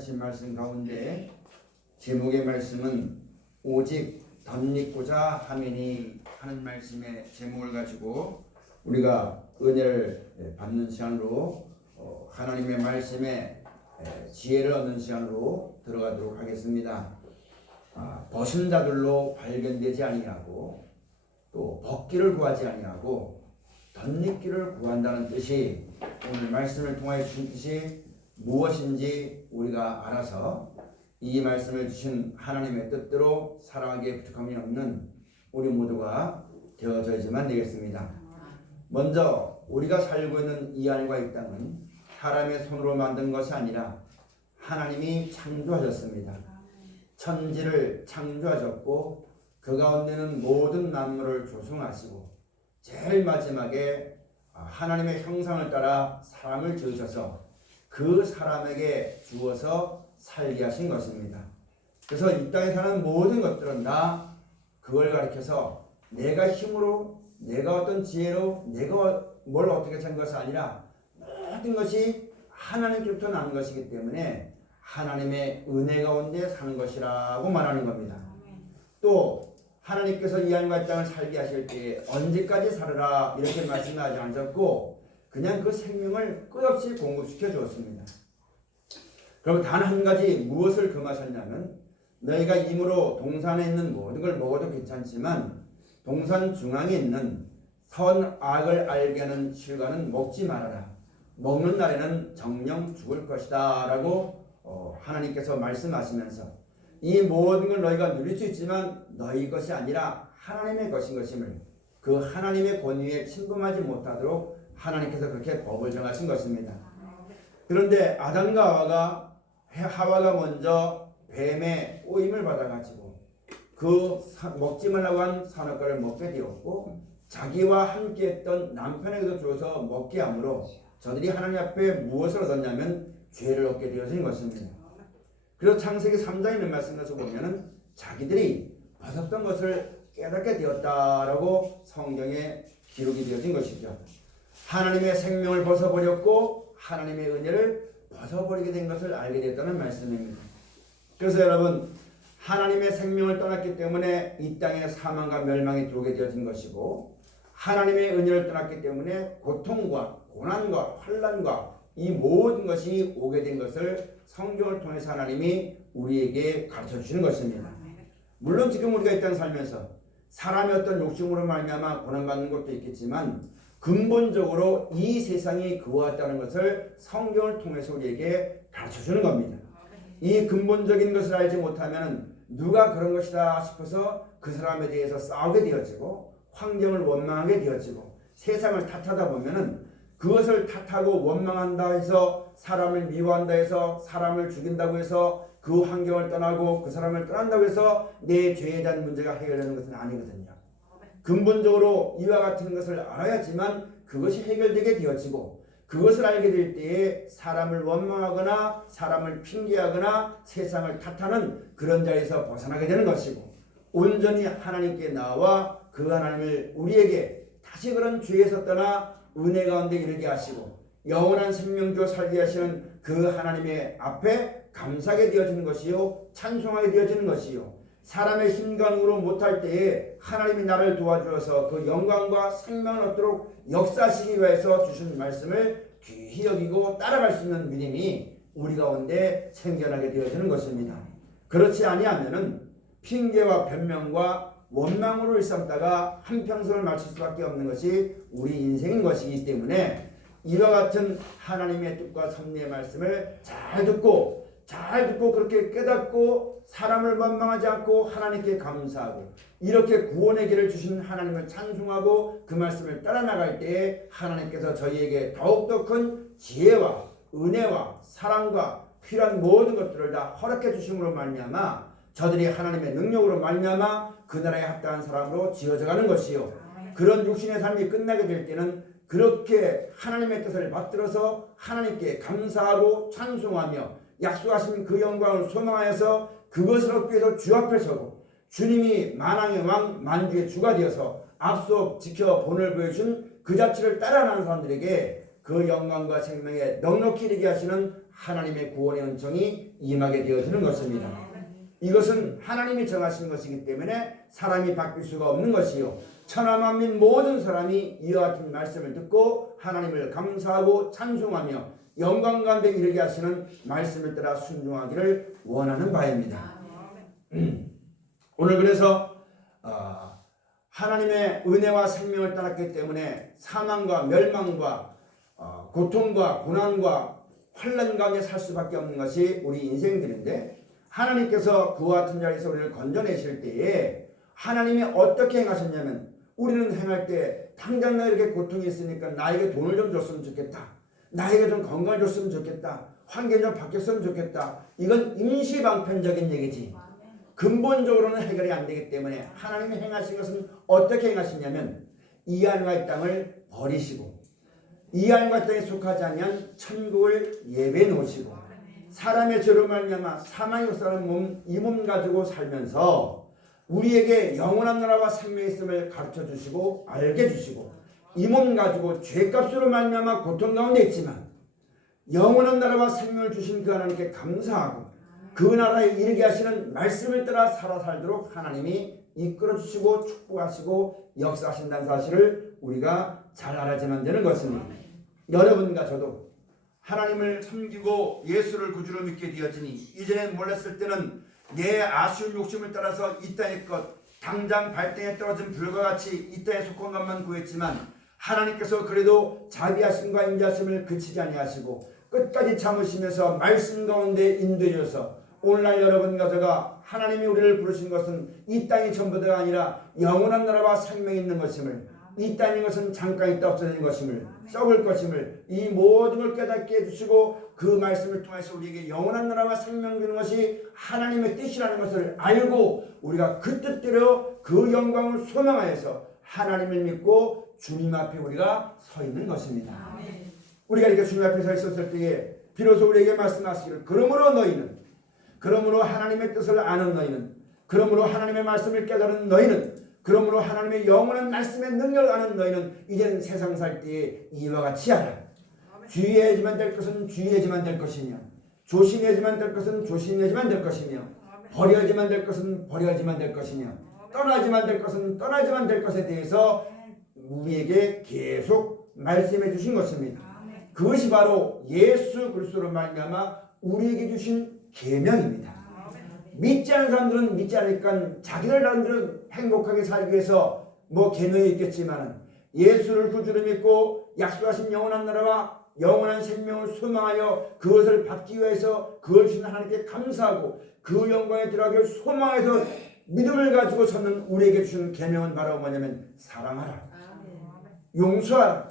하신 말씀 가운데 제목의 말씀은 오직 덧입고자 함이니 하는 말씀의 제목을 가지고 우리가 은혜를 받는 시간으로 하나님의 말씀에 지혜를 얻는 시간으로 들어가도록 하겠습니다. 벗은 자들로 발견되지 아니하고 또 벗기를 구하지 아니하고 덧입기를 구한다는 뜻이 오늘 말씀을 통하여 주신 뜻이 무엇인지 우리가 알아서 이 말씀을 주신 하나님의 뜻대로 살아가기에 부족함이 없는 우리 모두가 되어져야지만 되겠습니다. 먼저 우리가 살고 있는 이 하늘과 이 땅은 사람의 손으로 만든 것이 아니라 하나님이 창조하셨습니다. 천지를 창조하셨고 그 가운데는 모든 만물을 조성하시고 제일 마지막에 하나님의 형상을 따라 사람을 지으셔서 그 사람에게 주어서 살게 하신 것입니다. 그래서 이 땅에 사는 모든 것들은 다 그걸 가리켜서 내가 힘으로 내가 어떤 지혜로 내가 뭘 어떻게 산 것이 아니라 모든 것이 하나님께로부터 난 것이기 때문에 하나님의 은혜 가운데 사는 것이라고 말하는 겁니다. 또 하나님께서 이 하늘과 땅을 살게 하실 때 언제까지 살으라 이렇게 말씀하지 않으셨고 그냥 그 생명을 끝없이 공급시켜 주었습니다. 그럼 단 한 가지 무엇을 금하셨냐면 너희가 이므로 동산에 있는 모든 걸 먹어도 괜찮지만 동산 중앙에 있는 선악을 알게 하는 실과는 먹지 말아라. 먹는 날에는 정령 죽을 것이다 라고 하나님께서 말씀하시면서 이 모든 걸 너희가 누릴 수 있지만 너희 것이 아니라 하나님의 것인 것임을 그 하나님의 권위에 침범하지 못하도록 하나님께서 그렇게 법을 정하신 것입니다. 그런데 아담과 하와가 먼저 뱀의 꼬임을 받아가지고 그 먹지 말라고 한 선악과를 먹게 되었고 자기와 함께했던 남편에게도 주어서 먹게 함으로 저들이 하나님 앞에 무엇을 얻었냐면 죄를 얻게 되어진 것입니다. 그래서 창세기 3장에 있는 말씀에서 보면은 자기들이 벗었던 것을 깨닫게 되었다라고 성경에 기록이 되어진 것이죠. 하나님의 생명을 벗어버렸고 하나님의 은혜를 벗어버리게 된 것을 알게 됐다는 말씀입니다. 그래서 여러분 하나님의 생명을 떠났기 때문에 이 땅에 사망과 멸망이 들어오게 되어진 것이고 하나님의 은혜를 떠났기 때문에 고통과 고난과 환난과 이 모든 것이 오게 된 것을 성경을 통해서 하나님이 우리에게 가르쳐 주시는 것입니다. 물론 지금 우리가 이 땅 살면서 사람의 어떤 욕심으로 말미암아 고난받는 것도 있겠지만 근본적으로 이 세상이 그와 같다는 것을 성경을 통해서 우리에게 가르쳐 주는 겁니다. 이 근본적인 것을 알지 못하면 누가 그런 것이다 싶어서 그 사람에 대해서 싸우게 되어지고 환경을 원망하게 되어지고 세상을 탓하다 보면은 그것을 탓하고 원망한다 해서 사람을 미워한다 해서 사람을 죽인다고 해서 그 환경을 떠나고 그 사람을 떠난다고 해서 내 죄에 대한 문제가 해결되는 것은 아니거든요. 근본적으로 이와 같은 것을 알아야지만 그것이 해결되게 되어지고 그것을 알게 될 때에 사람을 원망하거나 사람을 핑계하거나 세상을 탓하는 그런 자리에서 벗어나게 되는 것이고 온전히 하나님께 나와 그 하나님을 우리에게 다시 그런 죄에서 떠나 은혜 가운데 이르게 하시고 영원한 생명 주어 살게 하시는 그 하나님의 앞에 감사하게 되어지는 것이요 찬송하게 되어지는 것이요 사람의 힘간으로 못할 때에 하나님이 나를 도와주어서 그 영광과 생명을 얻도록 역사하시기 위해서 주신 말씀을 귀히 여기고 따라갈 수 있는 믿음이 우리 가운데 생겨나게 되어지는 것입니다. 그렇지 아니하면은 핑계와 변명과 원망으로 일삼다가 한평생을 마칠 수밖에 없는 것이 우리 인생인 것이기 때문에 이와 같은 하나님의 뜻과 섭리의 말씀을 잘 듣고 그렇게 깨닫고 사람을 원망하지 않고 하나님께 감사하고 이렇게 구원의 길을 주신 하나님을 찬송하고 그 말씀을 따라 나갈 때에 하나님께서 저희에게 더욱더 큰 지혜와 은혜와 사랑과 필요한 모든 것들을 다 허락해 주심으로 말미암아 저들이 하나님의 능력으로 말미암아 그 나라에 합당한 사람으로 지어져가는 것이요 그런 육신의 삶이 끝나게 될 때는 그렇게 하나님의 뜻을 받들어서 하나님께 감사하고 찬송하며 약속하신 그 영광을 소망하여서 그것을 얻기 위해서 주 앞에 서고 주님이 만왕의 왕 만주의 주가 되어서 앞서 지켜 본을 보여준 그 자체를 따라가는 사람들에게 그 영광과 생명에 넉넉히 이르게 하시는 하나님의 구원의 은총이 임하게 되어지는 것입니다. 이것은 하나님이 정하신 것이기 때문에 사람이 바뀔 수가 없는 것이요, 천하만민 모든 사람이 이와 같은 말씀을 듣고 하나님을 감사하고 찬송하며 영광 가운데 이르게 하시는 말씀을 따라 순종하기를 원하는 바입니다. 오늘 그래서 하나님의 은혜와 생명을 떠났기 때문에 사망과 멸망과 고통과 고난과 환난 가운데 살 수밖에 없는 것이 우리 인생들인데, 하나님께서 그와 같은 자리에서 우리를 건져내실 때에 하나님이 어떻게 행하셨냐면, 우리는 행할 때 당장 나 이렇게 고통이 있으니까 나에게 돈을 좀 줬으면 좋겠다, 나에게 좀 건강을 줬으면 좋겠다, 환경이 좀 바뀌었으면 좋겠다, 이건 임시방편적인 얘기지 근본적으로는 해결이 안 되기 때문에 하나님이 행하신 것은 어떻게 행하시냐면, 이 하늘과 이 땅을 버리시고 이 하늘과 땅에 속하지 않으면 천국을 예배해 놓으시고 사람의 죄로 말미암아 사망의 역사는 몸, 이 몸 가지고 살면서 우리에게 영원한 나라와 생명이 있음을 가르쳐 주시고 알게 주시고, 이 몸 가지고 죄값으로 말미암아 고통 가운데 있지만 영원한 나라와 생명을 주신 그 하나님께 감사하고 그 나라에 이르게 하시는 말씀을 따라 살아 살도록 하나님이 이끌어 주시고 축복하시고 역사하신다는 사실을 우리가 잘 알아야만 되는 것입니다. 여러분과 저도 하나님을 섬기고 예수를 구주로 믿게 되었으니, 이전에 몰랐을 때는 내 아쉬운 욕심을 따라서 이 땅의 것, 당장 발등에 떨어진 불과 같이 이 땅에 속한 것만 구했지만, 하나님께서 그래도 자비하심과 인자하심을 그치지 아니하시고 끝까지 참으시면서 말씀 가운데 인도해 주셔서 오늘날 여러분과 제가 하나님이 우리를 부르신 것은 이 땅이 전부가 아니라 영원한 나라와 생명이 있는 것임을, 이 땅인 것은 잠깐 있다 없어지는 것임을, 썩을 것임을, 이 모든 걸 깨닫게 해주시고 그 말씀을 통해서 우리에게 영원한 나라와 생명 주는 것이 하나님의 뜻이라는 것을 알고 우리가 그 뜻대로 그 영광을 소망하여서 하나님을 믿고 주님 앞에 우리가 서 있는 것입니다. 우리가 이렇게 주님 앞에 서 있었을 때에 비로소 우리에게 말씀하시기를, 그러므로 하나님의 뜻을 아는 너희는, 그러므로 하나님의 말씀을 깨달은 너희는, 그러므로 하나님의 영원한 말씀의 능력을 아는 너희는 이제는 세상 살 때에 이와 같이 하라. 주의해야지만 될 것은 주의해야지만 될 것이며, 조심해야지만 될 것은 조심해야지만 될 것이며, 버려야지만 될 것은 버려야지만 될 것이며, 떠나지만 될 것은 떠나지만 될 것에 대해서 우리에게 계속 말씀해 주신 것입니다. 그것이 바로 예수 그리스도로 말미암아 우리에게 주신 계명입니다. 믿지 않는 사람들은 믿지 않으니까 자기들 나름대로 행복하게 살기 위해서 뭐 계명이 있겠지만, 예수를 구주로 믿고 약속하신 영원한 나라와 영원한 생명을 소망하여 그것을 받기 위해서 그걸 주신 하나님께 감사하고 그 영광에 들어가기를 소망해서 믿음을 가지고 서는 우리에게 주신 계명은 바로 뭐냐면, 사랑하라, 용서하라,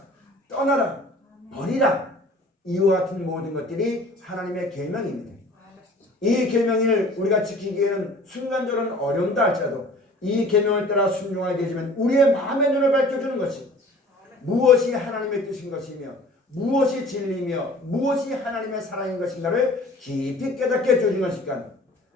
떠나라, 버리라, 이와 같은 모든 것들이 하나님의 계명입니다. 이 계명을 우리가 지키기에는 순간적으로는 어려운다 할지라도 이 계명을 따라 순종하게 되지만 우리의 마음의 눈을 밝혀주는 것이 무엇이 하나님의 뜻인 것이며 무엇이 진리며 무엇이 하나님의 사랑인 것인가를 깊이 깨닫게 해주는 것이니까,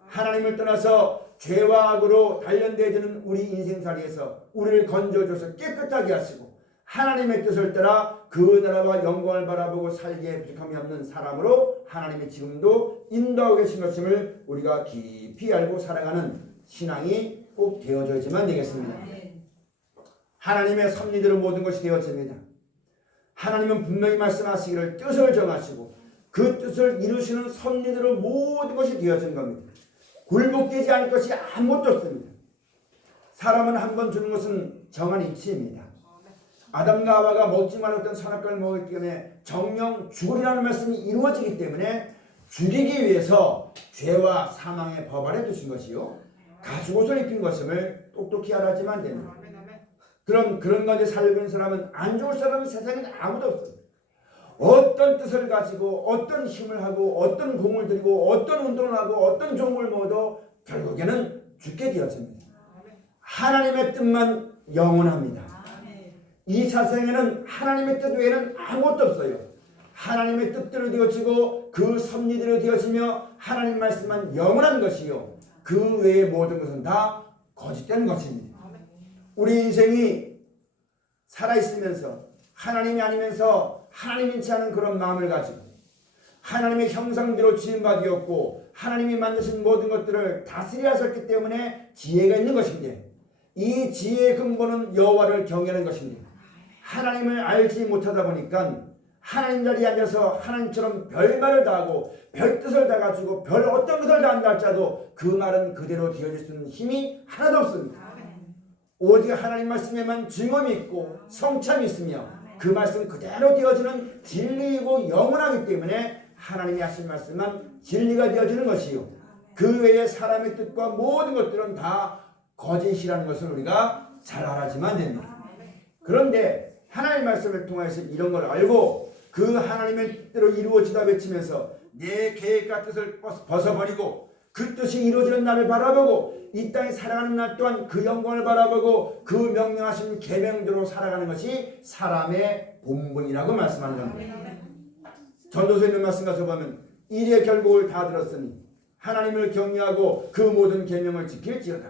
하나님을 떠나서 죄와 악으로 단련되어지는 우리 인생살이에서 우리를 건져줘서 깨끗하게 하시고 하나님의 뜻을 따라 그 나라와 영광을 바라보고 살기에 부족함이 없는 사람으로 하나님이 지금도 인도하고 계신 것임을 우리가 깊이 알고 살아가는 신앙이 꼭 되어져야지만 되겠습니다. 하나님의 섭리대로 모든 것이 되어집니다. 하나님은 분명히 말씀하시기를 뜻을 정하시고 그 뜻을 이루시는 섭리대로 모든 것이 되어진 겁니다. 굴복되지 않을 것이 아무것도 없습니다. 사람은 한 번 주는 것은 정한 이치입니다. 아담과 하와가 먹지 말았던 선악과를 먹었기 때문에 정령 죽으리라는 말씀이 이루어지기 때문에 죽이기 위해서 죄와 사망의 법 아래 두신 것이요, 가죽옷을 입힌 것임을 똑똑히 알아야지만 됩니다. 그럼 그런 가운데 살고 있는 사람은 안 좋을 사람은 세상에 아무도 없습니다. 어떤 뜻을 가지고 어떤 힘을 하고 어떤 공을 들이고 어떤 운동을 하고 어떤 종을 먹어도 결국에는 죽게 되어집니다. 하나님의 뜻만 영원합니다. 이 세상에는 하나님의 뜻 외에는 아무것도 없어요. 하나님의 뜻대로 되어지고 그 섭리대로 되어지며 하나님 말씀만 영원한 것이요, 그 외의 모든 것은 다 거짓된 것입니다. 우리 인생이 살아있으면서 하나님이 아니면서 하나님인치 않은 그런 마음을 가지고 하나님의 형상대로 지은 바 되었고 하나님이 만드신 모든 것들을 다스려 하셨기 때문에 지혜가 있는 것인데 이 지혜의 근본은 여호와를 경외하는 것인데 하나님을 알지 못하다 보니까 하나님 자리에 앉아서 하나님처럼 별말을 다 하고 별 뜻을 다 가지고 별 어떤 것을 다 한다 할지라도 그 말은 그대로 되어질 수 있는 힘이 하나도 없습니다. 오직 하나님 말씀에만 증언이 있고 성참이 있으며 그 말씀 그대로 되어지는 진리이고 영원하기 때문에 하나님이 하신 말씀은 진리가 되어지는 것이요 그 외에 사람의 뜻과 모든 것들은 다 거짓이라는 것을 우리가 잘 알아야지만 됩니다. 그런데 하나님의 말씀을 통해서 이런 걸 알고 그 하나님의 뜻대로 이루어지다 외치면서 내 계획과 뜻을 벗어버리고 그 뜻이 이루어지는 날을 바라보고 이 땅에 살아가는 날 또한 그 영광을 바라보고 그 명령하신 계명대로 살아가는 것이 사람의 본분이라고 말씀하는 겁니다. 전도서에 있는 말씀 가서 보면 일의 결국을 다 들었으니 하나님을 경외하고 그 모든 계명을 지킬지어다.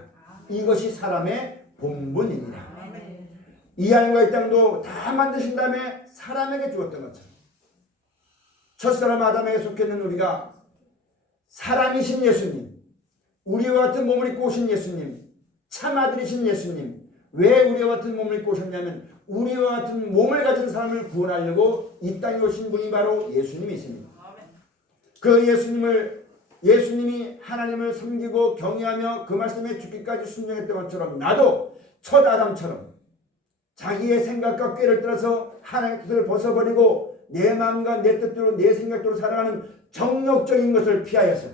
이것이 사람의 본분입니다. 이 하늘과 이 땅도 다 만드신 다음에 사람에게 주었던 것처럼 첫사람 아담에게 속했는 우리가 사람이신 예수님, 우리와 같은 몸을 입고 오신 예수님, 참아들이신 예수님, 왜 우리와 같은 몸을 입고 오셨냐면 우리와 같은 몸을 가진 사람을 구원하려고 이 땅에 오신 분이 바로 예수님이십니다. 그 예수님이 하나님을 섬기고 경외하며 그 말씀에 죽기까지 순종했던 것처럼 나도 첫 아담처럼 자기의 생각과 꾀를 따라서 하나님의 뜻을 벗어버리고 내 마음과 내 뜻대로 내 생각대로 살아가는 정욕적인 것을 피하여서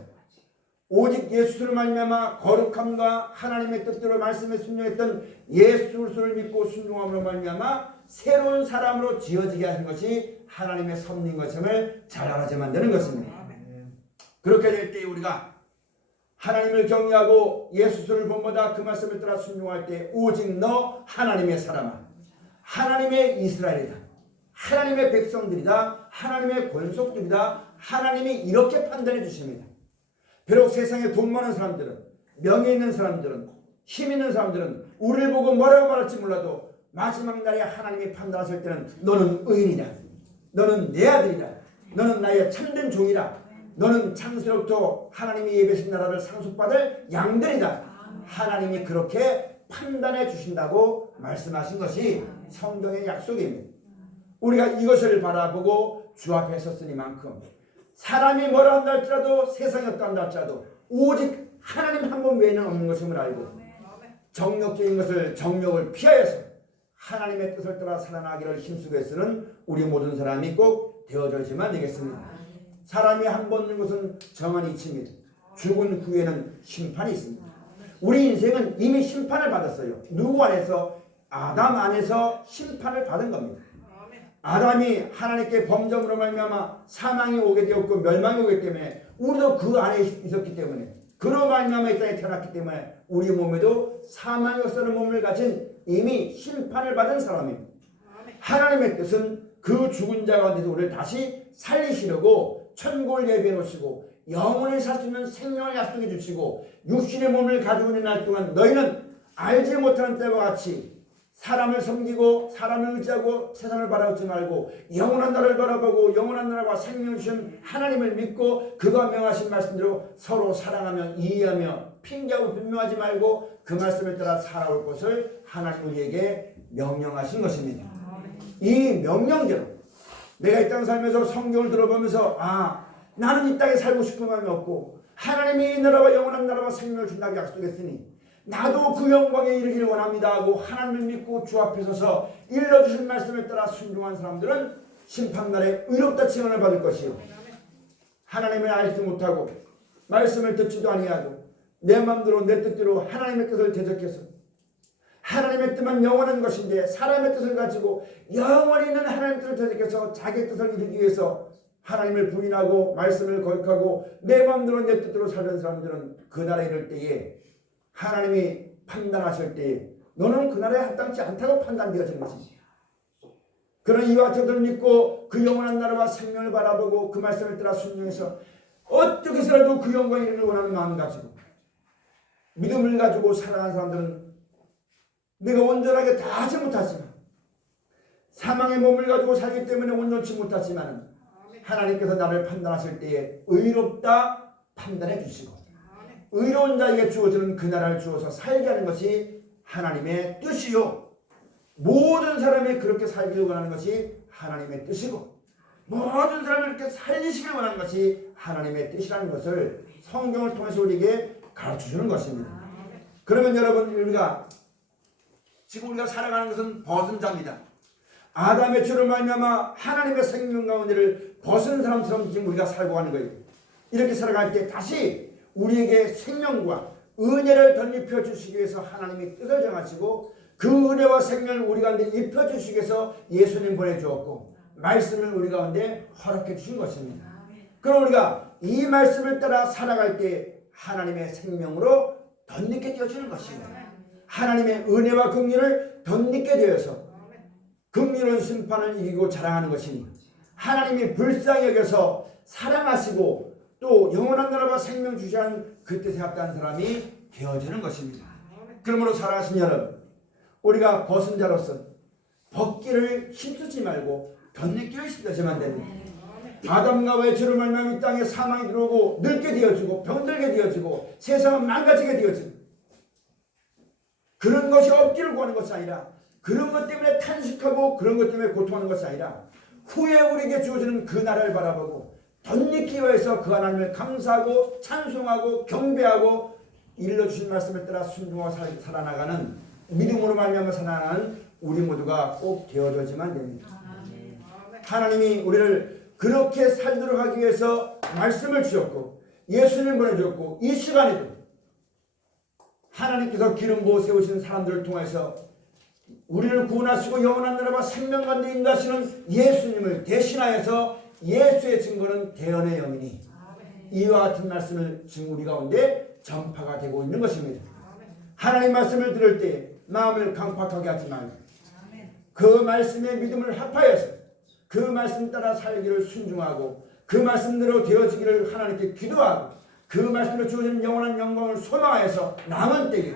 오직 예수를 말미암아 거룩함과 하나님의 뜻대로 말씀에 순종했던 예수를 믿고 순종함으로 말미암아 새로운 사람으로 지어지게 하신 것이 하나님의 섭리인 것임을 잘 알아야 만드는 것입니다. 그렇게 될 때 우리가 하나님을 경외하고 예수를 본보다 그 말씀을 따라 순종할 때 오직 너 하나님의 사람아, 하나님의 이스라엘이다, 하나님의 백성들이다, 하나님의 권속들이다, 하나님이 이렇게 판단해 주십니다. 비록 세상에 돈 많은 사람들은, 명예 있는 사람들은, 힘 있는 사람들은 우리를 보고 뭐라고 말할지 몰라도 마지막 날에 하나님이 판단하실 때는 너는 의인이다, 너는 내 아들이다, 너는 나의 참된 종이다, 너는 창세로부터 하나님이 예배신 나라를 상속받을 양들이다. 하나님이 그렇게 판단해 주신다고 말씀하신 것이 성경의 약속입니다. 우리가 이것을 바라보고 주 앞에 섰으니만큼 사람이 뭐라 한다 할지라도 세상이 어떠 한다 할지라도 오직 하나님 한 분 외에는 없는 것임을 알고 정욕적인 것을 정욕을 피하여서 하나님의 뜻을 따라 살아나기를 힘쓰고 애쓰는 우리 모든 사람이 꼭 되어져야지만 되겠습니다. 사람이 한 번 있는 것은 정한 이치입니다. 죽은 후에는 심판이 있습니다. 우리 인생은 이미 심판을 받았어요. 누구 안에서? 아담 안에서 심판을 받은 겁니다. 아담이 하나님께 범죄함으로 말미암아 사망이 오게 되었고 멸망이 오기 때문에 우리도 그 안에 있었기 때문에 그로 말미암아 이 땅에 태어났기 때문에 우리 몸에도 사망의 역사를 몸을 가진 이미 심판을 받은 사람입니다. 하나님의 뜻은 그 죽은 자 가운데서 우리를 다시 살리시려고 천국을 예비해 놓으시고 영원히 살 수 있는 생명을 약속해 주시고 육신의 몸을 가지고 있는 날 동안 너희는 알지 못하는 때와 같이 사람을 섬기고 사람을 의지하고 세상을 바라보지 말고 영원한 나라를 바라보고 영원한 나라와 생명을 주신 하나님을 믿고 그가 명하신 말씀대로 서로 사랑하며 이해하며 핑계하고 변명하지 말고 그 말씀을 따라 살아올 것을 하나님 우리에게 명령하신 것입니다. 이 명령대로 내가 이 땅 살면서 성경을 들어보면서 나는 이 땅에 살고 싶은 마음이 없고 하나님이 이 나라와 영원한 나라와 생명을 준다고 약속했으니 나도 그 영광에 이르기를 원합니다 하고 하나님을 믿고 주 앞에 서서 일러주신 말씀을 따라 순종한 사람들은 심판날에 의롭다 칭함을 받을 것이요 하나님을 알지 못하고 말씀을 듣지도 아니하고 내 마음대로 내 뜻대로 하나님의 뜻을 대적해서 하나님의 뜻만 영원한 것인데 사람의 뜻을 가지고 영원히 있는 하나님의 뜻을 대적해서 자기의 뜻을 이루기 위해서 하나님을 부인하고 말씀을 거역하고 내 마음대로 내 뜻대로 살던 사람들은 그 나라에 이를 때에 하나님이 판단하실 때에 너는 그 나라에 합당치 않다고 판단되어지는 것이지. 그런 이와 같은 것을 믿고 그 영원한 나라와 생명을 바라보고 그 말씀을 따라 순종해서 어떻게 해서라도 그 영광에 이르기를 원하는 마음 가지고 믿음을 가지고 살아가는 사람들은 내가 온전하게 다 하지 못하지만 사망의 몸을 가지고 살기 때문에 온전치 못하지만 하나님께서 나를 판단하실 때에 의롭다 판단해 주시고 의로운 자에게 주어지는 그 나라를 주어서 살게 하는 것이 하나님의 뜻이요. 모든 사람이 그렇게 살기를 원하는 것이 하나님의 뜻이고 모든 사람을 이렇게 살리시길 원하는 것이 하나님의 뜻이라는 것을 성경을 통해서 우리에게 가르쳐주는 것입니다. 그러면 여러분 우리가 지금 우리가 살아가는 것은 벗은 자입니다. 아담의 죄로 말미암아 하나님의 생명 가운데를 벗은 사람처럼 지금 우리가 살고 가는 거예요. 이렇게 살아갈 때 다시 우리에게 생명과 은혜를 덧입혀 주시기 위해서 하나님이 뜻을 정하시고 그 은혜와 생명을 우리 가운데 입혀 주시기 위해서 예수님 보내주었고 말씀을 우리 가운데 허락해 주신 것입니다. 그럼 우리가 이 말씀을 따라 살아갈 때 하나님의 생명으로 덧입게 되어지는 것입니다. 하나님의 은혜와 긍휼을 덧입게 되어서 긍휼은 심판을 이기고 자랑하는 것이니 하나님이 불쌍히 여겨서 사랑하시고 또 영원한 나라와 생명 주시는 그 뜻에 합당한 사람이 되어지는 것입니다. 그러므로 사랑하신 여러분, 우리가 벗은 자로서 벗기를 힘쓰지 말고 덧입기를 힘쓰시면 됩니다. 아담과 왜 죄로 말미암아 이 땅에 사망이 들어오고 늙게 되어지고 병들게 되어지고 세상은 망가지게 되어지고 그런 것이 없기를 구하는 것이 아니라 그런 것 때문에 탄식하고 그런 것 때문에 고통하는 것이 아니라 후에 우리에게 주어지는 그 나라를 바라보고 덧입기 위해서 그 하나님을 감사하고 찬송하고 경배하고 일러주신 말씀을 따라 순종하고 살아나가는 믿음으로 말미암아 살아나가는 우리 모두가 꼭 되어져야지만 됩니다. 하나님이 우리를 그렇게 살도록 하기 위해서 말씀을 주셨고 예수님 보내주셨고 이 시간에도 하나님께서 기름 부어 세우시는 사람들을 통해서 우리를 구원하시고 영원한 나라와 생명 가운데 인도하시는 예수님을 대신하여서 예수의 증거는 대언의 영이니 이와 같은 말씀을 지금 우리 가운데 전파가 되고 있는 것입니다. 하나님 말씀을 들을 때 마음을 강팍하게 하지 말고 그 말씀에 믿음을 합하여서 그 말씀 따라 살기를 순종하고 그 말씀대로 되어지기를 하나님께 기도하고 그 말씀으로 주어지는 영원한 영광을 소망하여서 남은 때에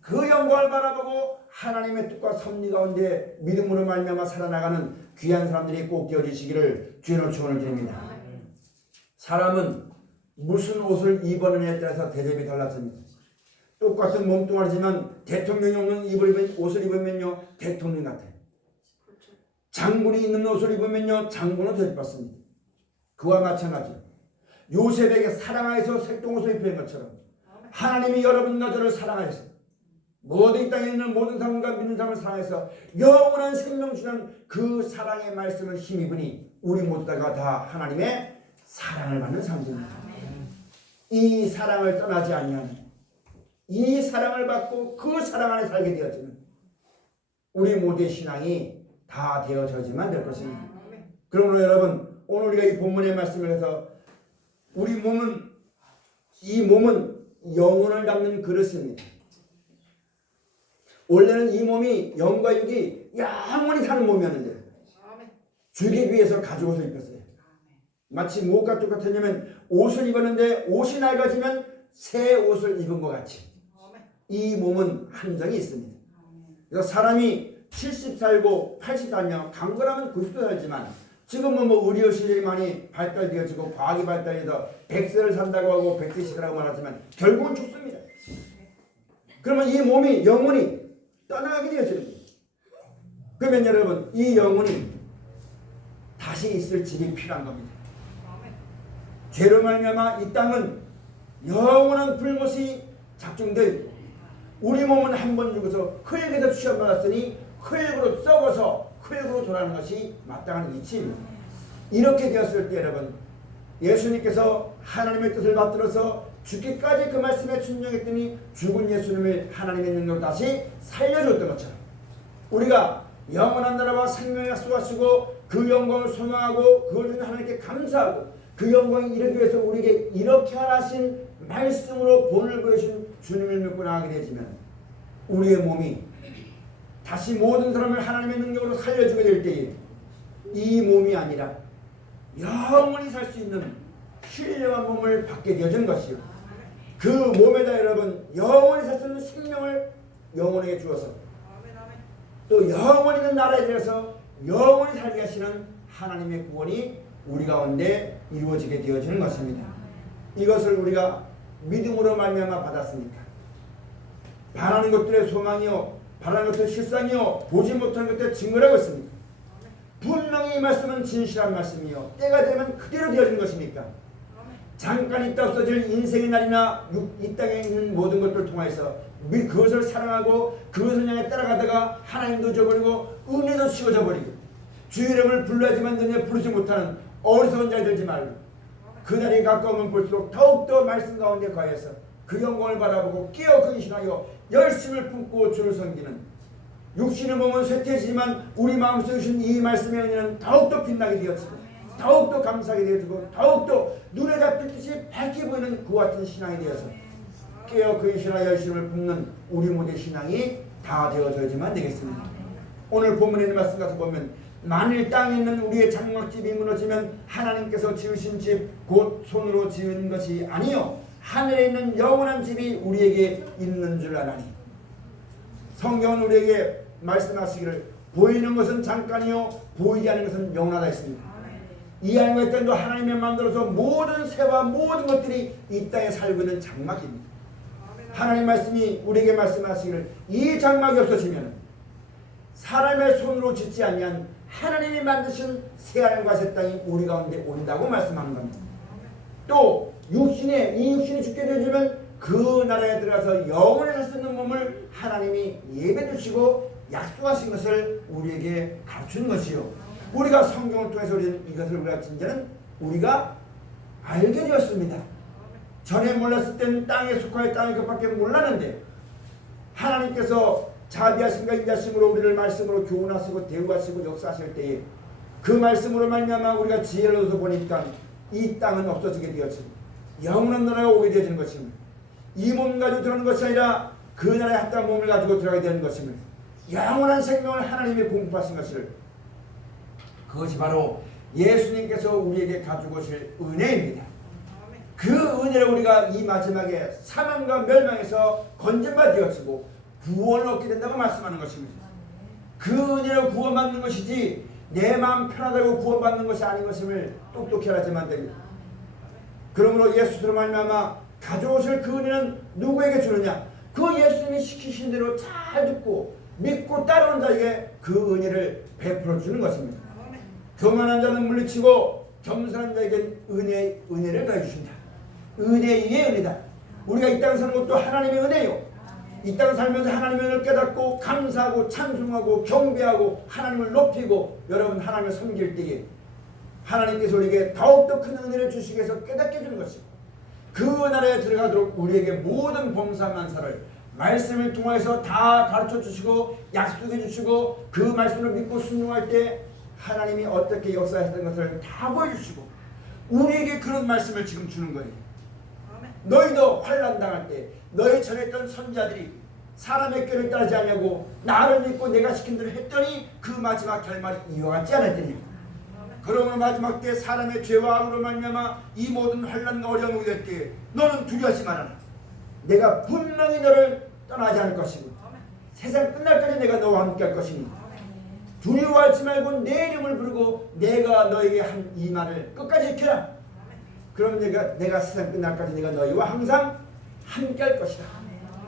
그 영광을 바라보고 하나님의 뜻과 섭리 가운데 믿음으로 말미암아 살아나가는 귀한 사람들이 꼭 되어지시기를 주의 축원을 드립니다. 사람은 무슨 옷을 입었느냐에 따라서 대접이 달라집니다. 똑같은 몸뚱아리지만 대통령이 없는 옷을 입으면요 대통령 같아요. 장군이 있는 옷을 입으면요 장군은 대접받습니다. 그와 마찬가지로 요셉에게 사랑하여서 색동옷을 입힌 것처럼 하나님이 여러분과 저를 사랑하여서 모든 이 땅에 있는 모든 사람과 믿는 사람을 사랑해서 영원한 생명 주는 그 사랑의 말씀을 힘입으니 우리 모두가 다 하나님의 사랑을 받는 사람들입니다. 이 사랑을 떠나지 아니하는 이 사랑을 받고 그 사랑 안에 살게 되어지는 우리 모두의 신앙이 다 되어져야지만 될 것입니다. 그러므로 여러분 오늘 우리가 이 본문의 말씀을 해서 우리 몸은 이 몸은 영혼을 담는 그릇입니다. 원래는 이 몸이 영과 육이 영원히 사는 몸이었는데 죽이기 위해서 가죽옷을 입혔어요. 마치 무엇과 똑같았냐면 옷을 입었는데 옷이 낡아지면 새 옷을 입은 것 같이 이 몸은 한정이 있습니다. 그래서 사람이 70 살고 80 살면 강건하면 90도 살지만 지금은 의료시설이 많이 발달되어지고 과학이 발달해서 100세를 산다고 하고 100세 시대라고 말하지만 결국은 죽습니다. 그러면 이 몸이 영혼이 떠나가게 되어지는 거예요. 그러면 여러분 이 영혼이 다시 있을 집이 필요한 겁니다. 죄로 말미암아 이 땅은 영원한 불못이 작정되어 있고 우리 몸은 한 번 죽어서 흙에서 취업받았으니 흙으로 썩어서 흙으로 돌아가는 것이 마땅한 이치입니다. 이렇게 되었을 때 여러분 예수님께서 하나님의 뜻을 받들어서 죽기까지 그 말씀에 순종했더니 죽은 예수님을 하나님의 능력으로 다시 살려줬던 것처럼 우리가 영원한 나라와 생명을 약속하시고 그 영광을 소망하고 그걸 주는 하나님께 감사하고 그 영광이 이르기 위해서 우리에게 이렇게 하신 말씀으로 본을 보여주신 주님을 믿고 나가게 되지만 우리의 몸이 다시 모든 사람을 하나님의 능력으로 살려주게 될 때에 이 몸이 아니라 영원히 살 수 있는 신령한 몸을 받게 되어진 것이요. 그 몸에다 여러분 영원히 살 수 있는 생명을 영혼에게 주어서 또 영원히 있는 나라에 대해서 영원히 살게 하시는 하나님의 구원이 우리 가운데 이루어지게 되어지는 것입니다. 이것을 우리가 믿음으로 말미암아 받았으니까 바라는 것들의 소망이요 바라는 것들의 실상이요 보지 못하는 것들의 증거라고 있습니다. 분명히 이 말씀은 진실한 말씀이요 때가 되면 그대로 되어지는 것이니까 잠깐 있다 없어질 인생의 날이나 이 땅에 있는 모든 것들을 통해서 그것을 사랑하고 그것을 향해 따라가다가 하나님도 저버리고 은혜도 씌워져 버리고 주 이름을 불러야지만 너네 부르지 못하는 어리석은 자가 되지 말고 그날이 가까우면 볼수록 더욱더 말씀 가운데 거해서 그 영광을 바라보고 깨어 근신하여 열심을 품고 주를 섬기는 육신의 몸은 쇠퇴지만 우리 마음속에 주신 이 말씀의 은혜는 더욱더 빛나게 되었고 더욱더 감사하게 되어지고 더욱더 눈에 잡힐 듯이 밝게 보이는 그와 같은 신앙이 되어서 깨어 근신하여 열심을 품는 우리 모두의 신앙이 다 되어져야지만 되겠습니다. 오늘 본문에 있는 말씀 같은 보면 만일 땅에 있는 우리의 장막집이 무너지면 하나님께서 지으신 집 곧 손으로 지은 것이 아니요 하늘에 있는 영원한 집이 우리에게 있는 줄 아나니. 성경은 우리에게 말씀하시기를 보이는 것은 잠깐이요 보이지 않는 것은 영원하다 했습니다. 이 하나님의 땅도 하나님의 마음대로서 모든 새와 모든 것들이 이 땅에 살고 있는 장막입니다. 하나님 말씀이 우리에게 말씀하시기를 이 장막이 없어지면 사람의 손으로 짓지 아니한 하나님이 만드신 새하늘과 새 땅이 우리 가운데 온다고 말씀하는 겁니다. 또 이 육신이 죽게 되어지면 그 나라에 들어가서 영원히 살 수 있는 몸을 하나님이 예배 주시고 약속하신 것을 우리에게 가르치는 것이요 우리가 성경을 통해서 이것을 우리가 진짜는 우리가 알게 되었습니다. 전에 몰랐을 때는 땅에 속하여 땅에 그밖에 몰랐는데 하나님께서 자비하심과 인자심으로 우리를 말씀으로 교훈하시고 대우하시고 역사하실 때에 그 말씀으로 말미암아 우리가 지혜를 얻어 보니까 이 땅은 없어지게 되었습니다. 영원한 나라가 오게 되어지는 것입니다. 이 몸 가지고 들어가는 것이 아니라 그 나라의 한 땅 몸을 가지고 들어가게 되는 것입니다. 영원한 생명을 하나님이 공급하신 것을 그것이 바로 예수님께서 우리에게 가지고 오실 은혜입니다. 그 은혜를 우리가 이 마지막에 사망과 멸망에서 건져받아 되었고 구원을 얻게 된다고 말씀하는 것입니다. 그 은혜로 구원받는 것이지 내 마음 편하다고 구원받는 것이 아닌 것임을 똑똑히 알아야만 됩니다. 그러므로 예수로 말미암아 가져오실 그 은혜는 누구에게 주느냐? 그 예수님이 시키신 대로 잘 듣고 믿고 따르는 자에게 그 은혜를 베풀어 주는 것입니다. 교만한 자는 물리치고 겸손한 자에게 은혜를 더해 주신다. 은혜 위에 은혜다. 우리가 이 땅에 사는 것도 하나님의 은혜요. 이 땅을 살면서 하나님의 은혜를 깨닫고 감사하고 찬송하고 경배하고 하나님을 높이고 여러분 하나님을 섬길 때에 하나님께서 우리에게 더욱더 큰 은혜를 주시기 위해서 깨닫게 해주는 것이고 그 나라에 들어가도록 우리에게 모든 범사만사를 말씀을 통해서 다 가르쳐 주시고 약속해 주시고 그 말씀을 믿고 순종할 때 하나님이 어떻게 역사하셨던 것을 다 보여주시고 우리에게 그런 말씀을 지금 주는 거예요. 너희도 환난 당할 때 너희 전에 있던 선자들이 사람의 꾀를 따르지 않냐고 나를 믿고 내가 시킨 대로 했더니 그 마지막 결말이 이와 같지 않았더니 그러므로 마지막 때 사람의 죄와 악으로 말미암아 이 모든 환난과 어려움이 될 때 너는 두려워하지 말아라. 내가 분명히 너를 떠나지 않을 것이고 세상 끝날까지 내가 너와 함께 할 것이니 두려워하지 말고 내 이름을 부르고 내가 너에게 한 이 말을 끝까지 지켜라. 그럼 내가 세상 끝날까지 내가 너희와 항상 함께 할 것이다.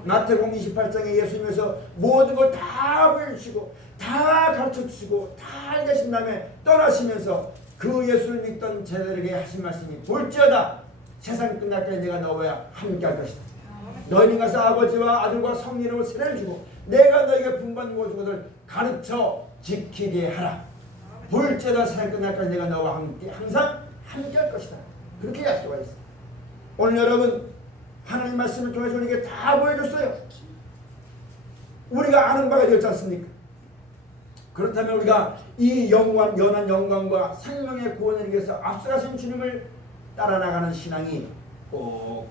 마태복음 28장에 예수님께서 모든 걸 다 보여주시고 다 가르쳐주시고 다 알려신 다음에 떠나시면서 그 예수를 믿던 제자들에게 하신 말씀이 볼지어다 세상 끝날까지 내가 너와 함께 할 것이다. 너희는 가서 아버지와 아들과 성령으로 세례를 주고 내가 너에게 분반하고 준 것을 가르쳐 지키게 하라. 볼지어다 세상 끝날까지 내가 너와 함께 항상 함께 할 것이다. 그렇게 약속하셨어요. 오늘 여러분 하나님 말씀을 통해서 우리에게 다 보여줬어요. 우리가 아는 바가 되었지 않습니까? 그렇다면 우리가 이 연한 영광과 생명의 구원을 위해서 앞서가신 주님을 따라 나가는 신앙이 꼭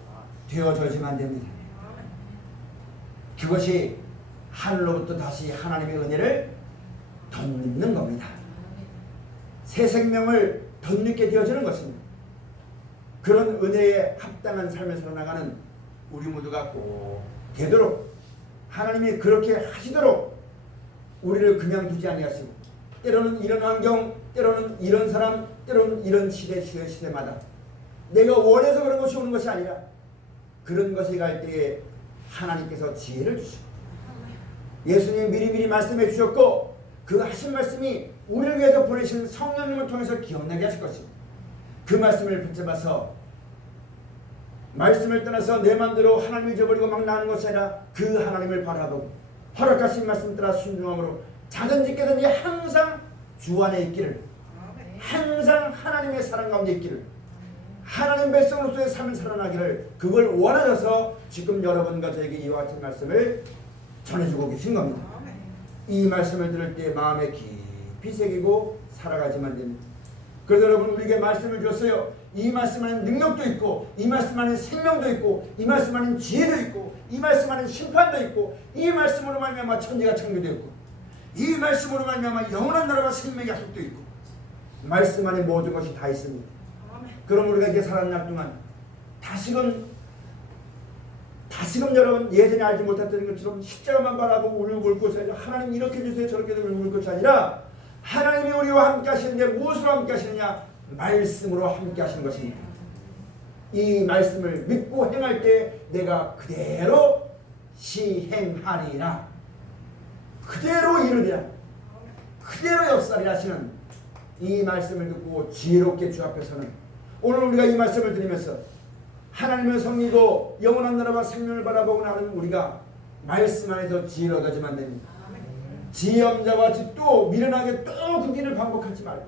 되어져야지만 됩니다. 그것이 하늘로부터 다시 하나님의 은혜를 덧입는 겁니다. 새 생명을 덧입게 되어지는 것입니다. 그런 은혜에 합당한 삶을 살아나가는 우리 모두가 꼭 되도록 하나님이 그렇게 하시도록 우리를 그냥 두지 아니하시고 때로는 이런 환경, 때로는 이런 사람, 때로는 이런 시대마다 내가 원해서 그런 것이 오는 것이 아니라 그런 것이 갈 때에 하나님께서 지혜를 주시고 예수님이 미리미리 말씀해 주셨고 그 하신 말씀이 우리를 위해서 보내신 성령님을 통해서 기억나게 하실 것이고 그 말씀을 붙잡아서 말씀을 떠나서 내 마음대로 하나님을 잊어버리고 막 나가는 것이 아니라 그 하나님을 바라보고 허락하신 말씀 따라 순종함으로 자든지 깨든지 항상 주 안에 있기를 항상 하나님의 사랑 가운데 있기를 하나님 백성으로서의 삶을 살아나기를 그걸 원하셔서 지금 여러분과 저에게 이와 같은 말씀을 전해주고 계신 겁니다. 이 말씀을 들을 때 마음에 깊이 새기고 살아가지만 됩니다. 그래서 여러분 우리에게 말씀을 주셨어요. 이 말씀 안에 능력도 있고 이 말씀 안에 생명도 있고 이 말씀 안에 지혜도 있고 이 말씀 안에 심판도 있고 이 말씀으로 말미암아 천지가 창조되었고 이 말씀으로 말미암아 영원한 나라와 생명의 약속도 있고 말씀 안에 모든 것이 다 있습니다. 그럼 우리가 이제 살아난 날 동안 다시금 여러분 예전에 알지 못했던 것처럼 십자가만 바라보고 울고 곳이 아니라 하나님 이렇게 해주세요 저렇게 해주세요 울고 것이 아니라 하나님이 우리와 함께 하시는데 무엇으로 함께 하시느냐 말씀으로 함께 하시는 것입니다. 이 말씀을 믿고 행할 때 내가 그대로 시행하리라 그대로 이루리라 그대로 역사를 하시는 이 말씀을 듣고 지혜롭게 주 앞에서는 오늘 우리가 이 말씀을 드리면서 하나님의 성리도 영원한 나라와 생명을 바라보고 나는 우리가 말씀 안에서 지혜를 얻어야지만 됩니다. 지혜 없는 자와 같이 또 미련하게 또 그 길을 반복하지 말고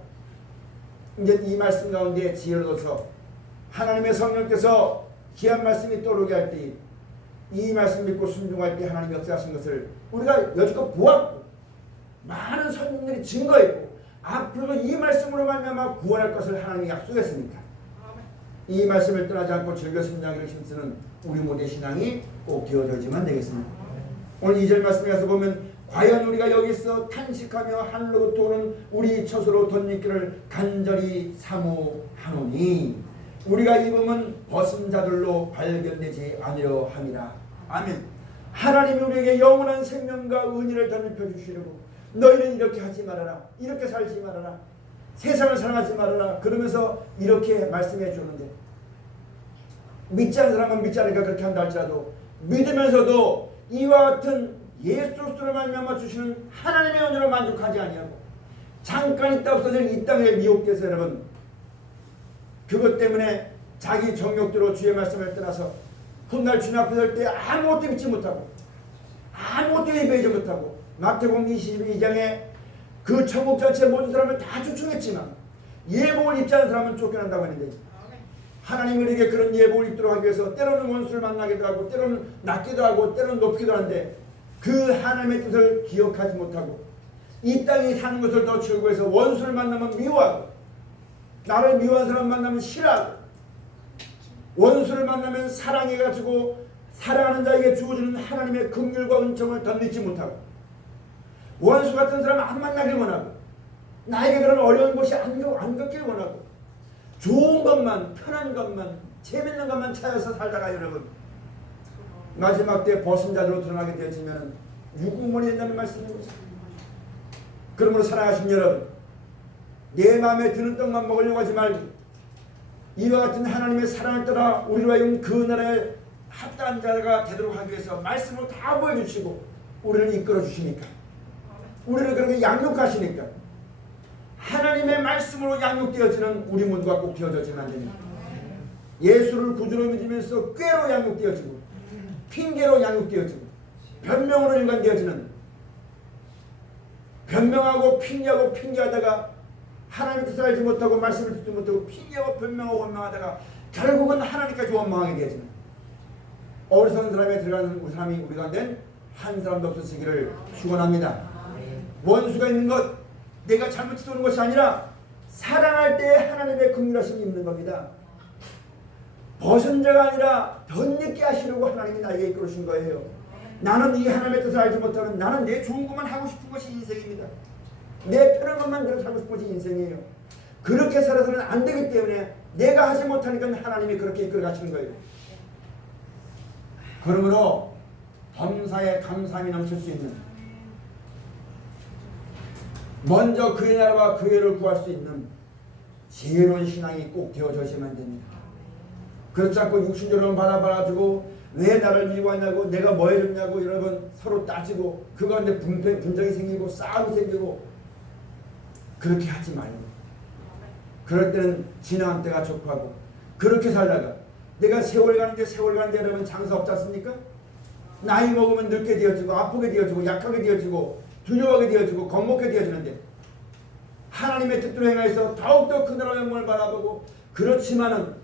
이제 이 말씀 가운데 지혜를 얻어서 하나님의 성령께서 귀한 말씀이 떠오르게 할 때 이 말씀 믿고 순종할 때 하나님 역사하신 것을 우리가 여지껏 보았고 많은 선생님들이 증거했고 앞으로도 이 말씀으로 말미암아 구원할 것을 하나님이 약속했으니까 이 말씀을 떠나지 않고 즐겨 신앙을 힘쓰는 우리 모두의 신앙이 꼭 되어져야지만 되겠습니다. 오늘 2절 말씀에 가서 보면 과연 우리가 여기서 탄식하며 하늘로부터 오는 우리 처소로 덧입기를 간절히 사모하노니 우리가 입음은 벗은 자들로 발견되지 아니려 함이라. 아멘. 하나님이 우리에게 영원한 생명과 은혜를 덧입혀 주시려고 너희는 이렇게 하지 말아라 이렇게 살지 말아라 세상을 사랑하지 말아라 그러면서 이렇게 말씀해 주는데 믿지 않는 사람은 믿지 않으니까 그렇게 한다 할지라도 믿으면서도 이와 같은 예수 그리스도로 말미암아 주시는 하나님의 은혜로 만족하지 아니하고 잠깐 있다 없어질 이 땅에 미혹돼서 여러분 그것 때문에 자기 정욕대로 주의 말씀을 떠나서 훗날 주님 앞에 설 때 아무것도 믿지 못하고 아무것도 예배하지 못하고 마태복음 22장에 그 천국 전체 모든 사람을 다 초청했지만 예복을 입지 않은 사람은 쫓겨난다고 하는데 하나님이 우리에게 그런 예복을 입도록 하기 위해서 때로는 원수를 만나기도 하고 때로는 낮기도 하고 때로는 높기도 하는데 그 하나님의 뜻을 기억하지 못하고 이 땅에 사는 것을 더 추구해서 원수를 만나면 미워하고 나를 미워하는 사람 만나면 싫어하고 원수를 만나면 사랑해가지고 사랑하는 자에게 주어주는 하나님의 긍휼과 은총을 덧입지 못하고 원수 같은 사람 안 만나길 원하고 나에게 그런 어려운 것이 안 겪길 원하고 좋은 것만 편한 것만 재밌는 것만 찾아서 살다가 여러분 마지막 때 벗은 자들로 드러나게 되어지면 유구문이 된다는 말씀입니다. 그러므로 사랑하신 여러분 내 마음에 드는 떡만 먹으려고 하지 말고 이와 같은 하나님의 사랑을 따라 우리와 그 나라에 합당한 자가 되도록 하기 위해서 말씀을 다 보여주시고 우리를 이끌어 주시니까 우리를 그렇게 양육하시니까 하나님의 말씀으로 양육되어지는 우리 모두가 꼭 되어져지면 안 됩니다. 예수를 구주로 믿으면서 꾀로 양육되어지고 핑계로 양육되어지고 변명으로 일관되어지는 변명하고 핑계하다가 하나님의 뜻을 알지 못하고 말씀을 듣지 못하고 핑계하고 변명하고 원망하다가 결국은 하나님까지 원망하게 되어지는 어리석은 사람에 들어가는 우리 사람이 우리가 된 한 사람도 없으시기를 축원합니다. 원수가 있는 것 내가 잘못해서 오는 것이 아니라 사랑할 때 하나님의 긍휼하심이 있는 겁니다. 벗은 자가 아니라 덧입게 하시려고 하나님이 나에게 이끌으신 거예요. 나는 이 하나님의 뜻을 알지 못하는 나는 내 좋은 것만 하고 싶은 것이 인생입니다. 내 편한 것만 내가 살고 싶은 것이 인생이에요. 그렇게 살아서는 안 되기 때문에 내가 하지 못하니까 하나님이 그렇게 이끌어 가시는 거예요. 그러므로 범사에 감사함이 넘칠 수 있는 먼저 그의 나라와 그 의를 구할 수 있는 지혜로운 신앙이 꼭 되어져야만 됩니다. 그렇지 않고 육신적으로 바라봐가지고 왜 나를 미워하냐고 내가 뭐 해줬냐고 여러분 서로 따지고 그 가운데 분쟁이 생기고 싸움이 생기고 그렇게 하지 말고 그럴 때는 지나간 때가 족하고 그렇게 살다가 내가 세월 가는데 여러분 장사 없지 않습니까? 나이 먹으면 늙게 되어지고 아프게 되어지고 약하게 되어지고 두려워하게 되어지고 겁먹게 되어지는데 하나님의 뜻대로 행하여서 더욱더 그 나라의 영광을 바라보고 그렇지만은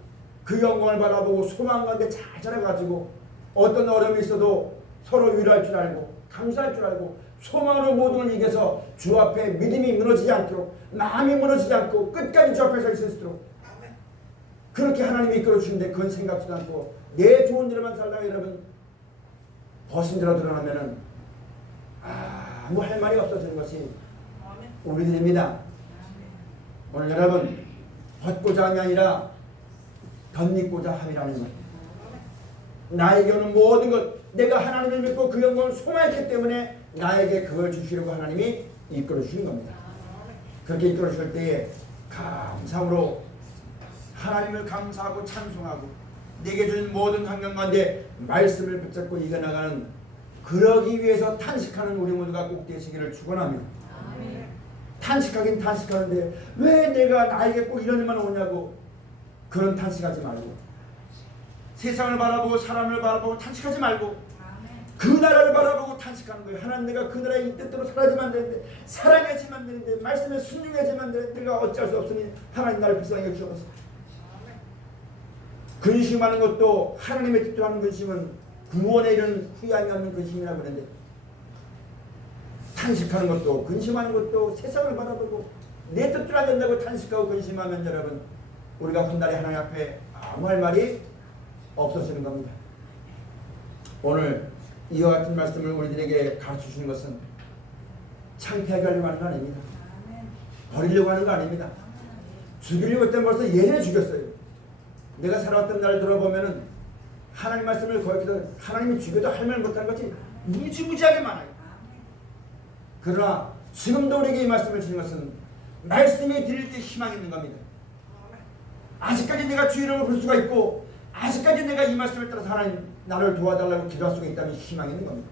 그 영광을 바라보고 소망 가운데 잘 자라가지고 어떤 어려움이 있어도 서로 위로할 줄 알고 감사할 줄 알고 소망으로 모든 걸 이겨서 주 앞에 믿음이 무너지지 않도록 마음이 무너지지 않고 끝까지 주 앞에 설 수 있도록 그렇게 하나님이 이끌어 주시는데 그건 생각지도 않고 내 좋은 일만 살다가 여러분 벗은 대로 드러나면은 아무 할 말이 없어지는 것이 우리들입니다. 오늘 여러분 벗고자 함이 아니라 덧입고자 함이라는 것. 나에게 오는 모든 것 내가 하나님을 믿고 그 영광을 소망했기 때문에 나에게 그걸 주시려고 하나님이 이끌어 주시는 겁니다. 그렇게 이끌어 주실 때에 감사함으로 하나님을 감사하고 찬송하고 내게 주신 모든 환경 가운데 말씀을 붙잡고 이겨나가는 그러기 위해서 탄식하는 우리 모두가 꼭 되시기를 축원합니다. 탄식하긴 탄식하는데 왜 내가 나에게 꼭 이런 일만 오냐고 그런 탄식하지 말고 세상을 바라보고 사람을 바라보고 탄식하지 말고 그 나라를 바라보고 탄식하는 거예요. 하나님 내가 그 나라의 이 뜻대로 살아야지만 되는데 사랑해야지만 되는데 말씀에 순종해야지만 되는데 내가 어찌할 수 없으니 하나님 나를 불쌍히 여기셔서 근심하는 것도 하나님의 뜻대로 하는 근심은 구원에 이르는 후회함이 없는 근심이라고 하는데 탄식하는 것도 근심하는 것도 세상을 바라보고 내 뜻대로 안 된다고 탄식하고 근심하면 여러분 우리가 훗날에 하나님 앞에 아무 할 말이 없어지는 겁니다. 오늘 이와 같은 말씀을 우리들에게 가르쳐 주시는 것은 창피하게 하려고 하는 거 아닙니다. 버리려고 하는 거 아닙니다. 죽이려고 했던 벌써 예전에 죽였어요. 내가 살아왔던 날을 들어보면은 하나님 말씀을 거역해서 하나님이 죽여도 할 말 못하는 것이 무지무지하게 많아요. 그러나 지금도 우리에게 이 말씀을 주는 것은 말씀이 드릴 때 희망이 있는 겁니다. 아직까지 내가 주 이름을 부를 수가 있고 아직까지 내가 이 말씀을 따라서 하나님 나를 도와달라고 기도할 수가 있다면 희망이 있는 겁니다.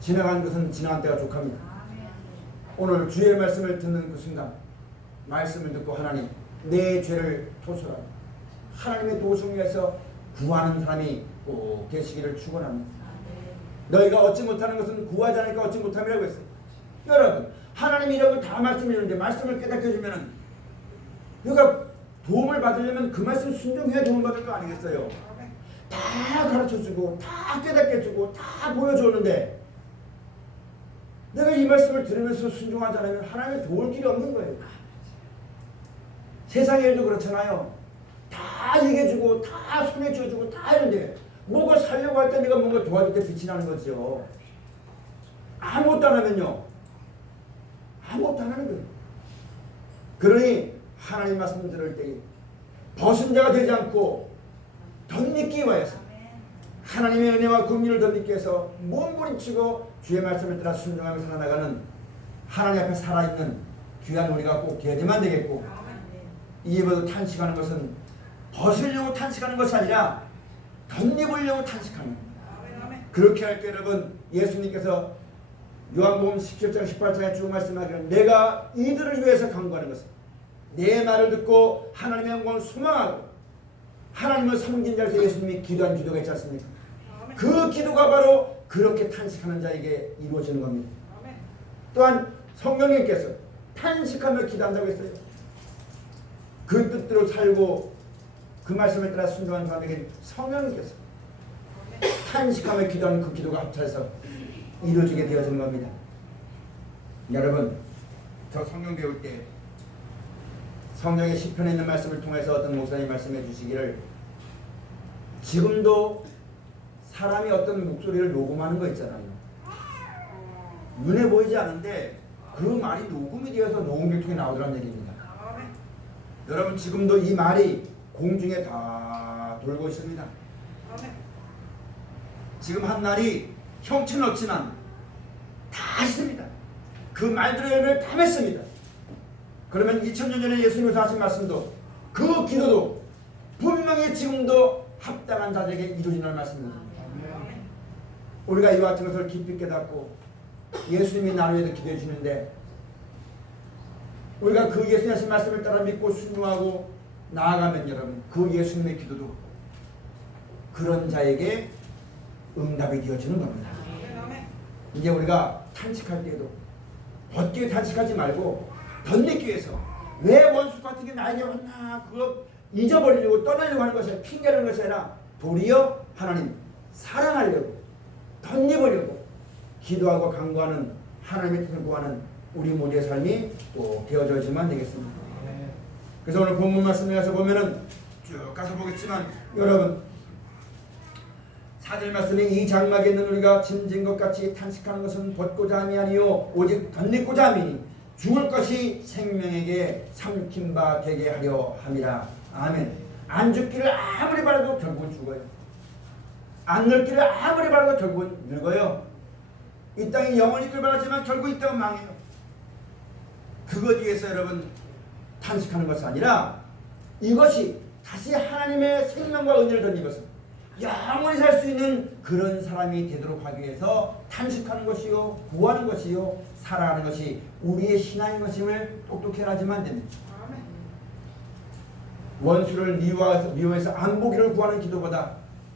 지나간 것은 지나간 때가 족합니다. 오늘 주의 말씀을 듣는 그 순간 말씀을 듣고 하나님 내 죄를 토설하고 하나님의 도우심을 위해서 구하는 사람이 꼭 계시기를 축원합니다. 너희가 얻지 못하는 것은 구하지 않으니까 얻지 못함이라고 했어요. 여러분 하나님이 이런 걸 다 말씀해주는데 말씀을 깨닫게 해주면 너희가 도움을 받으려면 그 말씀 순종해야 도움 받을 거 아니겠어요. 다 가르쳐주고 다 깨닫게 해주고 다 보여주는데 내가 이 말씀을 들으면서 순종하지 않으면 하나님의 도울 길이 없는 거예요. 세상의 일도 그렇잖아요. 다 얘기해주고 다 손에 쥐어주고 다 하는데 뭐가 살려고 할 때 내가 뭔가 도와줄 때 빛이 나는 거죠. 아무것도 안 하면요 아무것도 안 하는 거예요. 그러니 하나님 말씀 들을 때 벗은 자가 되지 않고 덧입기 위하여서 하나님의 은혜와 긍휼을 덧입기 위해서 몸부림치고 주의 말씀을 따라 순종하며 살아나가는 하나님 앞에 살아있는 귀한 우리가 꼭 되어야만 되겠고 이에보다 탄식하는 것은 벗으려고 탄식하는 것이 아니라 덧입으려고 탄식하는 거예요. 그렇게 할 때 여러분 예수님께서 요한복음 17장 18장에 쭉 말씀하기를 내가 이들을 위해서 간구하는 것은 내 말을 듣고 하나님의 영광을 소망하고 하나님을 섬긴 자에서 예수님이 기도한 기도가 있지 않습니까? 그 기도가 바로 그렇게 탄식하는 자에게 이루어지는 겁니다. 또한 성령님께서 탄식하며 기도한다고 했어요. 그 뜻대로 살고 그 말씀에 따라 순종하는 사람에게 성령님께서 탄식하며 기도하는 그 기도가 합쳐서 이루어지게 되어지는 겁니다. 여러분 저 성경 배울 때 성경의 시편에 있는 말씀을 통해서 어떤 목사님이 말씀해 주시기를 지금도 사람이 어떤 목소리를 녹음하는 거 있잖아요. 눈에 보이지 않는데 그 말이 녹음이 되어서 녹음기 통에 나오더라는 얘기입니다. 여러분 지금도 이 말이 공중에 다 돌고 있습니다. 지금 한 날이 형체는 없지만 다 있습니다. 그 말들의 열매를 다 맺습니다. 그러면 2000년 전에 예수님께서 하신 말씀도 그 기도도 분명히 지금도 합당한 자들에게 이루어지는 말씀입니다. 우리가 이와 같은 것을 깊이 깨닫고 예수님이 나를 위해서 기도해 주시는데 우리가 그 예수님 하신 말씀을 따라 믿고 순종하고 나아가면 여러분 그 예수님의 기도도 그런 자에게 응답이 되어지는 겁니다. 이제 우리가 탄식할 때에도 벗기에 탄식하지 말고 덧내기 위해서 왜 원수 같은 게 나에게 왔나 그거 잊어버리려고 떠나려고 하는 것이 핑계를 하는 것이 아니라 도리어 하나님 사랑하려고 덧입으려고 기도하고 간구하는 하나님의 뜻을 구하는 우리 모두의 삶이 또 되어져야지만 되겠습니다. 그래서 오늘 본문 말씀에 가서 보면은 쭉 가서 보겠지만 여러분 4절 말씀에 이 장막에 있는 우리가 짐진 것 같이 탄식하는 것은 벗고자 함이 아니요 오직 덧입고자 함이니 죽을 것이 생명에게 삼킨 바 되게 하려 함이라. 아멘. 안 죽기를 아무리 바라도 결국은 죽어요. 안 늙기를 아무리 바라도 결국은 늙어요. 이 땅이 영원히 있길 바라지만 결국 이 땅은 망해요. 그것 위해서 여러분 탄식하는 것이 아니라 이것이 다시 하나님의 생명과 은혜를 덧입어서 영원히 살 수 있는 그런 사람이 되도록 하기 위해서 탄식하는 것이요 구하는 것이요 살아가는 것이 우리의 신앙인 것임을 똑똑히 알아야지만 됩니다. 원수를 미워해서 안 보기를 구하는 기도보다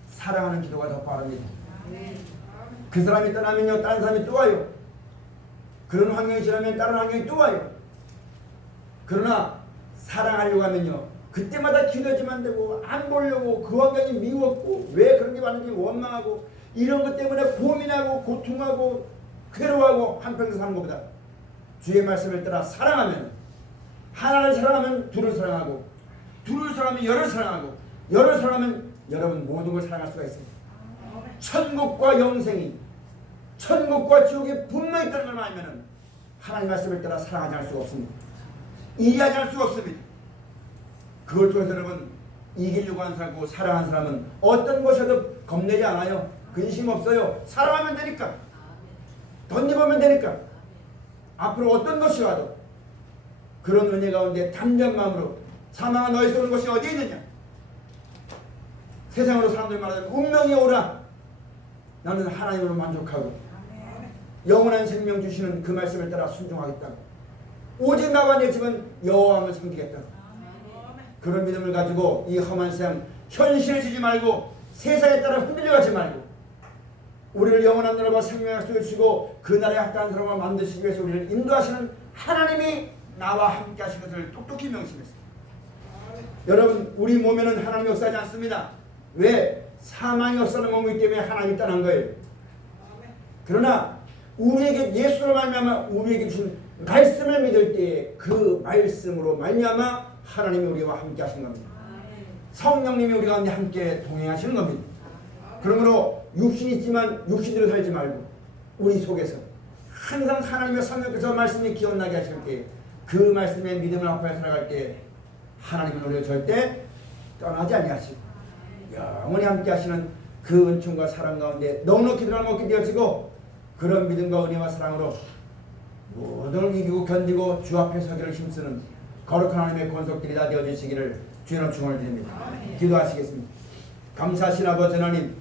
사랑하는 기도가 더 빠릅니다. 그 사람이 떠나면요 다른 사람이 또 와요. 그런 환경이 지나면 다른 환경이 또 와요. 그러나 사랑하려고 하면요 그때마다 기도하지만 되고 안 보려고 그 환경이 미웠고 왜 그런 게 왔는지 원망하고 이런 것 때문에 고민하고 고통하고 괴로워하고 한평생 사는 것보다 주의 말씀을 따라 사랑하면 하나를 사랑하면 둘을 사랑하고 둘을 사랑하면 열을 사랑하고 열을 사랑하면 여러분 모든 걸 사랑할 수가 있습니다. 천국과 영생이 천국과 지옥이 분명히 있다는 걸 알면 하나님 말씀을 따라 사랑하지 않을 수가 없습니다. 이해하지 않을 수가 없습니다. 그걸 통해서 여러분 이기려고 하는 사람고 사랑하는 사람은 어떤 것이라도 겁내지 않아요. 근심 없어요. 사랑하면 되니까 덧입으면 되니까 앞으로 어떤 것이 와도 그런 은혜 가운데 담대한 마음으로 사망아 너희 쏘는 것이 어디에 있느냐 세상으로 사람들 말하자면 운명이 오라 나는 하나님으로 만족하고 영원한 생명 주시는 그 말씀을 따라 순종하겠다. 오직 나와 내 집은 여호와를 섬기겠다. 그런 믿음을 가지고 이 험한 세상 현실을 지지 말고 세상에 따라 흔들려가지 말고 우리를 영원한 나라와 생명의 약속을 주시고 그 나라에 합당한 사람을 만드시기 위해서 우리를 인도하시는 하나님이 나와 함께 하신 것을 똑똑히 명심했습니다. 여러분 우리 몸에는 하나님이 역사하지 않습니다. 왜? 사망이 역사하는 몸이기 때문에 하나님이 떠난 거예요. 그러나 우리에게 예수로 말미암아 우리에게 주신 말씀을 믿을 때에 그 말씀으로 말미암아 하나님이 우리와 함께 하신 겁니다. 성령님이 우리 가운데 함께 동행하시는 겁니다. 그러므로 육신이 있지만 육신대로 살지 말고 우리 속에서 항상 하나님의 성령께서 말씀이 기억나게 하실 때 그 말씀의 믿음을 앞에 살아갈 때 하나님은 우리를 절대 떠나지 아니하시고 영원히 함께 하시는 그 은총과 사랑 가운데 넉넉히 들어먹게 되어지고 그런 믿음과 은혜와 사랑으로 모든 걸 이기고 견디고 주 앞에 서기를 힘쓰는 거룩한 하나님의 권속들이 다 되어주시기를 주의 이름 축원을 드립니다. 기도하시겠습니다. 감사하신 아버지 하나님